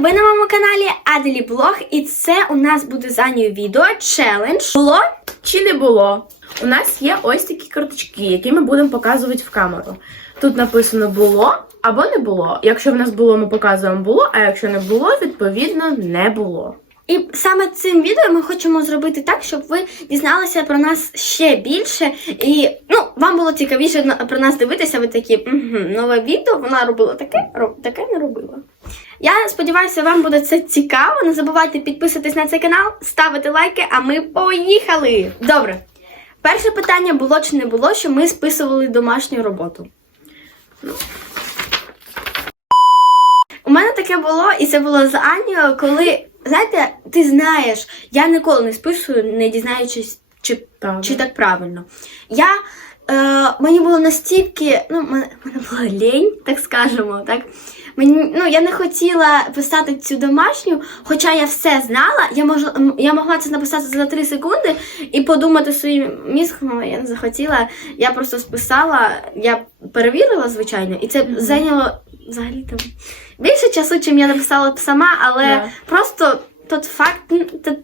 ви на моєму каналі Аделі Блог, і це у нас буде за відео челендж. Було чи не було? У нас є ось такі карточки, які ми будемо показувати в камеру. Тут написано було або не було. Якщо в нас було, ми показуємо було, а якщо не було, відповідно не було. І саме цим відео ми хочемо зробити так, щоб ви дізналися про нас ще більше. І ну, вам було цікавіше про нас дивитися. Ви такі, угу, нове відео, вона робила таке, роб- таке не робила. Я сподіваюся, вам буде це цікаво. Не забувайте підписуватись на цей канал, ставити лайки, а ми поїхали! Добре. Перше питання було чи не було, що ми списували домашню роботу. Ну. У мене таке було, і це було з Анією, коли, знаєте, ти знаєш, я ніколи не списую, не дізнаючись, чи, Так. чи так правильно. Я, е, мені було настільки, ну, мене, мене була лень, так скажемо, так. Мені, ну, я не хотіла писати цю домашню, хоча я все знала, я, мож, я могла це написати за 3 секунди і подумати своїм мізком, але я не захотіла. Я просто списала, я перевірила, звичайно, і це зайняло взагалі там більше часу, чим я написала б сама, але yeah. просто тот факт те-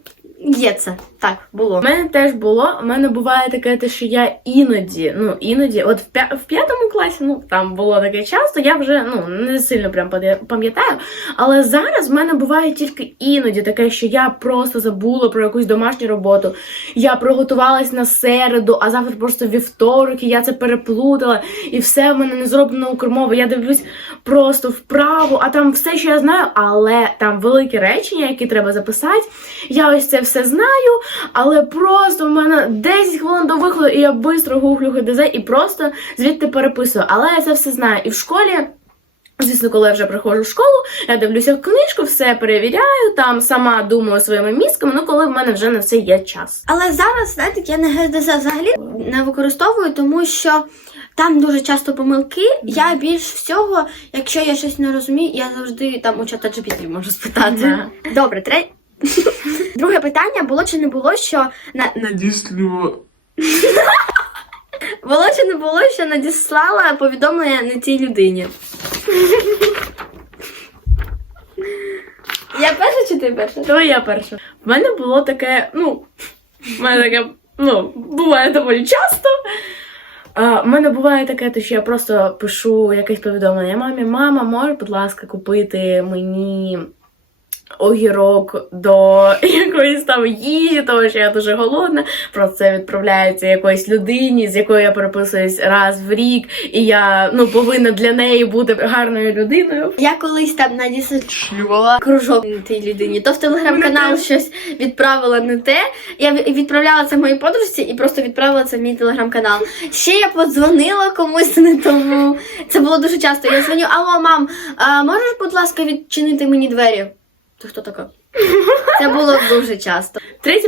є це. Так, було. У мене теж було. У мене буває таке, те, що я іноді, ну іноді, от в, п'я- в п'ятому класі, ну там було таке часто, я вже ну не сильно прям пам'ятаю. Але зараз в мене буває тільки іноді таке, що я просто забула про якусь домашню роботу. Я приготувалась на середу, а завтра просто вівторок, і я це переплутала, і все в мене не зроблено укрмово. Я дивлюсь просто вправо, а там все, що я знаю, але там великі речення, які треба записати. Я ось це все знаю, але просто в мене 10 хвилин до виходу, і я швидко гуглю ГДЗ і просто звідти переписую. Але я це все знаю. І в школі. Звісно, коли я вже приходжу в школу, я дивлюся в книжку, все перевіряю, там сама думаю своїми мізками, ну коли в мене вже на це є час. Але зараз, знаєте, я не ГДЗ взагалі не використовую, тому що там дуже часто помилки. Я більш всього, якщо я щось не розумію, я завжди там у чата GPT можу спитати. Добре, тре... друге питання було чи не було, що на Надіслю. було чи не було, що надіслала повідомлення не тій людині. Я перша чи ти перша? Давай я перша. В мене було таке, ну, в мене таке, ну, буває доволі часто. А, в мене буває таке, то що я просто пишу якесь повідомлення. Мамі, мама, може, будь ласка, купити мені огірок до якоїсь там їжі, тому що я дуже голодна. Просто це відправляється якоїсь людині, з якою я переписуюсь раз в рік, і я ну, повинна для неї бути гарною людиною. Я колись там надіслала кружок на тій людині. То в телеграм-канал щось відправила не те. Я відправляла це моїй подружці і просто відправила це в мій телеграм-канал. Ще я подзвонила комусь не тому. Це було дуже часто. Я дзвоню, алло, мам, а можеш, будь ласка, відчинити мені двері? Ти хто така? Це було дуже часто. Третє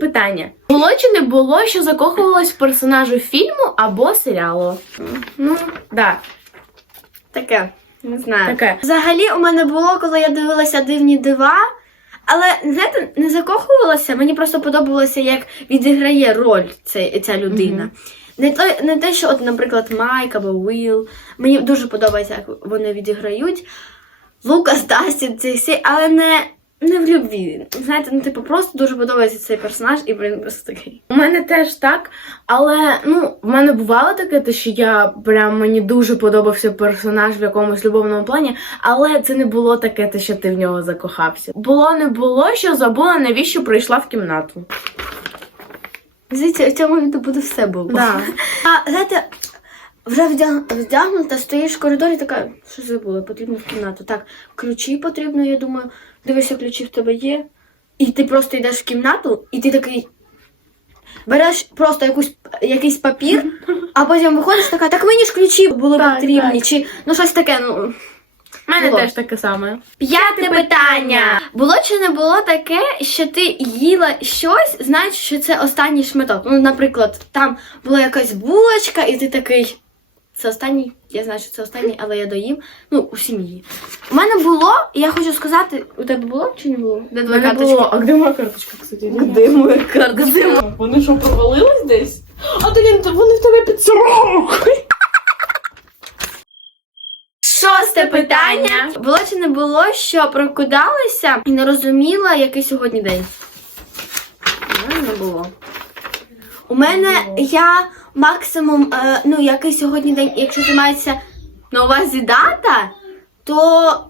питання. Було чи не було, що закохувалась в персонажу фільму або серіалу? Ну, да, Таке, не знаю. таке. Взагалі, у мене було, коли я дивилася дивні дива. Але знаєте, не закохувалася, мені просто подобалося, як відіграє роль ця, ця людина. Не, то, не те, що, от, наприклад, Майк або Уіл. Мені дуже подобається, як вони відіграють. Лукас Дастін, ці всі, але не, не в любві. Знаєте, ну, типу, просто дуже подобається цей персонаж, і він просто такий. У мене теж так, але ну, в мене бувало таке, те, що я прям мені дуже подобався персонаж в якомусь любовному плані, але це не було таке, те, що ти в нього закохався. Було не було, що забула, навіщо прийшла в кімнату. Звідси, в цьому відео буде все було. Да. А знаєте, вже вдягнута, стоїш в коридорі, така, що забула, потрібно в кімнату. Так, ключі потрібно, я думаю, дивишся, ключі в тебе є. І ти просто йдеш в кімнату, і ти такий. Береш просто якусь, якийсь папір, а потім виходиш така, так мені ж ключі були Так, потрібні, так. чи ну щось таке, ну. У мене Було. теж таке саме. П'яте питання. Було чи не було таке, що ти їла щось, знаючи, що це останній шматок? Ну, наприклад, там була якась булочка, і ти такий. Це останній, я знаю, що це останній, але я доїм. Ну, у сім'ї. У мене було, і я хочу сказати, у тебе було чи не було? Де мене карточка? було, а де моя карточка, кстати? Де моя карточка? Вони що, провалились десь? А тоді вони в тебе під сорокою. Що Шосте питання. Було чи не було, що прокидалася і не розуміла, який сьогодні день? У мене не було. У мене я максимум, е, ну, який сьогодні день, якщо це мається на увазі дата, то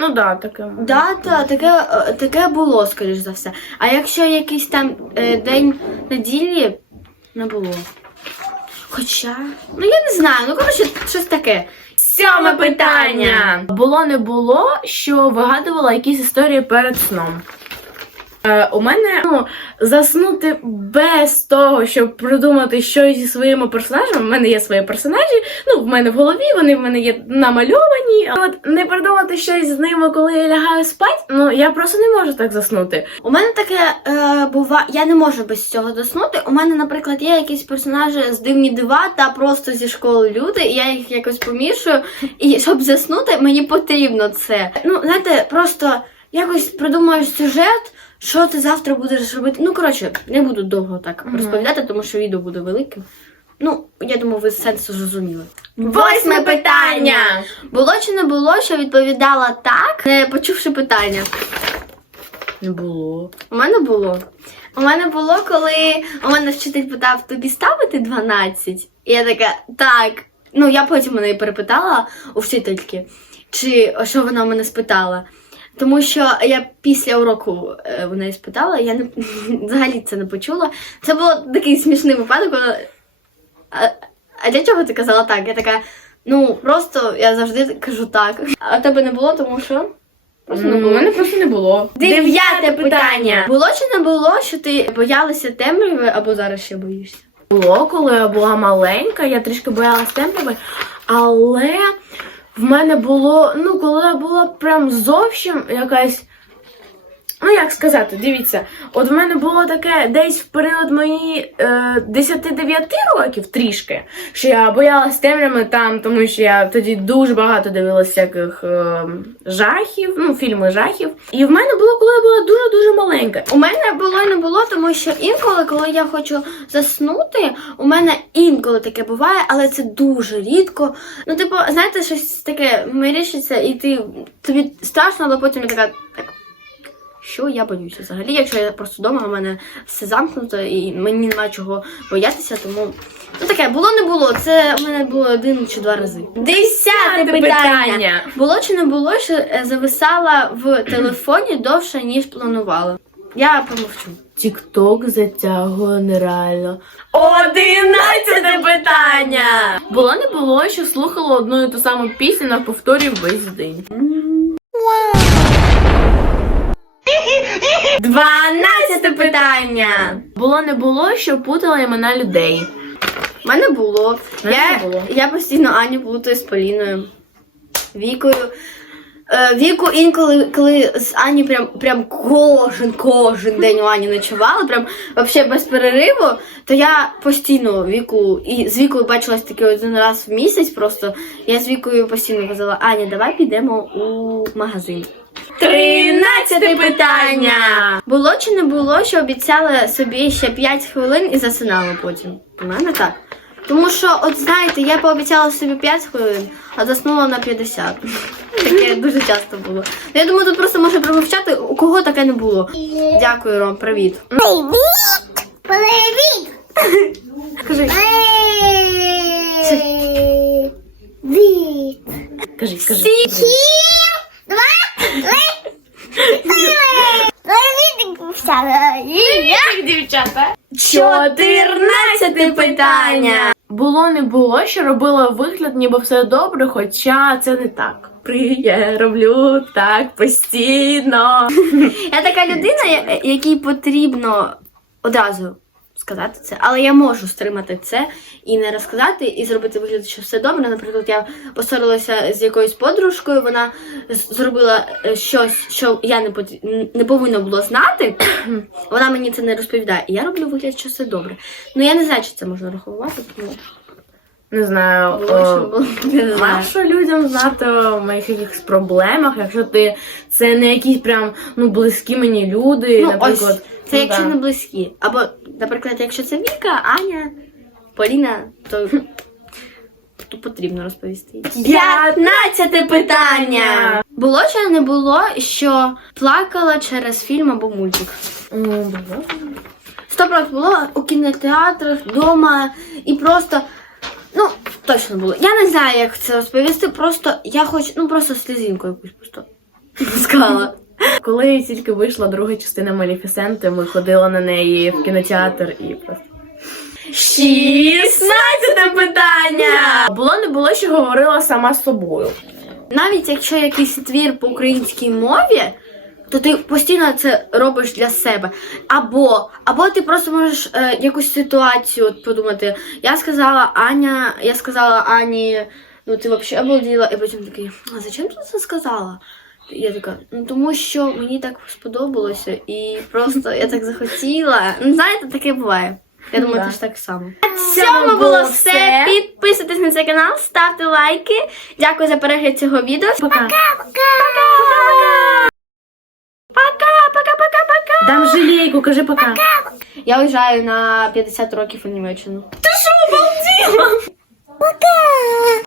Ну да, таке. дата таке, е, таке було, скоріш за все. А якщо якийсь там е, день неділі, не було. Хоча, ну я не знаю, ну коротше, щось таке. Сьоме питання. Було не було, що вигадувала якісь історії перед сном. Е, у мене ну, заснути без того, щоб придумати щось зі своїми персонажами. У мене є свої персонажі, ну в мене в голові, вони в мене є намальовані. От не придумати щось з ними, коли я лягаю спати, ну я просто не можу так заснути. У мене таке е, бува, я не можу без цього заснути. У мене, наприклад, є якісь персонажі з дивні дива та просто зі школи люди, і я їх якось помішую. І щоб заснути, мені потрібно це. Ну, знаєте, просто якось придумаєш сюжет. Що ти завтра будеш робити? Ну, коротше, не буду довго так Мгм. розповідати, тому що відео буде великим. Ну, я думаю, ви сенс зрозуміли. Восьме питання. Було чи не було, що відповідала так, не почувши питання? Не було. У мене було. У мене було, коли у мене вчитель питав тобі ставити 12. І я така, так. Ну, я потім неї перепитала у вчительки, чи що вона у мене спитала. Тому що я після уроку е, у неї спитала, я не взагалі це не почула. Це був такий смішний випадок, коли. А, а для чого ти казала так? Я така, ну просто я завжди кажу так. А тебе не було, тому що? Просто не було. У мене просто не було. Дев'яте питання. Було чи не було, що ти боялася темряви або зараз ще боїшся? Було, коли я була маленька, я трішки боялась темряви, але в мене було, ну, коли я була прям зовсім якась. Ну, як сказати, дивіться, от в мене було таке десь в період мої е, 10-9 років трішки, що я боялась темряви там, тому що я тоді дуже багато дивилася всяких е, жахів, ну, фільми жахів. І в мене було, коли я була дуже-дуже маленька. У мене було і не було, тому що інколи, коли я хочу заснути, у мене інколи таке буває, але це дуже рідко. Ну, типу, знаєте, щось таке мирішиться, і ти тобі страшно, але потім така. Так, що я боюся взагалі, якщо я просто вдома, у мене все замкнуто і мені немає чого боятися, тому ну таке було не було. Це у мене було один чи два рази. Десяте питання. Було чи не було, що е, зависала в телефоні довше, ніж планувала? Я помовчу. Тікток затягує нереально. Одинадцяте питання! Було не було, що слухала одну і ту саму пісню на повторі весь день. Дванадцяте питання. Було не було, що путала імена людей. У мене було. Мене я, було. я постійно Аню плутаю з Поліною. Вікою. Е, Віку інколи, коли з Ані прям, прям кожен, кожен день у Ані ночували, прям вообще без перериву, то я постійно віку і з вікою бачилась тільки один раз в місяць. Просто я з вікою постійно казала, Аня, давай підемо у магазин. Тринадцяте питання. Було чи не було, що обіцяли собі ще 5 хвилин і засинала потім? У мене так. Тому що, от знаєте, я пообіцяла собі 5 хвилин, а заснула на 50. Таке дуже часто було. Я думаю, тут просто може промовчати, у кого таке не було. Дякую, Ром, привіт. Привіт! Привіт! Скажи, Привіт! Кажи, кажи. Сім, два, дівчата! дівчата. чотирнадцяте питання. Було не було, що робила вигляд, ніби все добре, хоча це не так. При я роблю так постійно. Я така людина, я- якій потрібно одразу сказати це, але я можу стримати це і не розказати, і зробити вигляд, що все добре. Наприклад, я посварилася з якоюсь подружкою, вона зробила е, щось, що я не пот- не повинна було знати. Вона мені це не розповідає. І я роблю вигляд, що все добре. Ну я не знаю, чи це можна рахувати, тому Не знаю. що. Нащо людям знати в моїх якихось проблемах, якщо ти це не якісь прям ну близькі мені люди, Ну, наприклад. ось, це ну, якщо да. не близькі. Або, наприклад, якщо це Віка, Аня, Поліна, то то потрібно розповісти. П'ятнадцяте питання. Було чи не було, що плакала через фільм або мультик? О, було. Сто процентів було у кінотеатрах, вдома і просто. Ну, точно було. Я не знаю, як це розповісти. Просто я хочу, ну просто слізинку якусь просто пускала. Коли тільки вийшла друга частина Маліфісенти, ми ходили на неї в кінотеатр і просто. Шістнадцяте питання! Було не було, що говорила сама з собою. Навіть якщо якийсь твір по українській мові, то ти постійно це робиш для себе. Або, або ти просто можеш е, якусь ситуацію подумати. Я сказала Аня, я сказала Ані, ну ти взагалі обалділа, і потім такий, а зачем ти це сказала? Я така, ну тому що мені так сподобалося, і просто я так захотіла. Ну, знаєте, таке буває. Я думаю, це ж так само. цьому цьому було все. Підписуйтесь на цей канал, ставте лайки. Дякую за перегляд цього відео. Пока-пока! Пока-пока-пока-пока! Дам жалейку, кажи пока. Я уїжджаю на 50 років у Німеччину. Пока.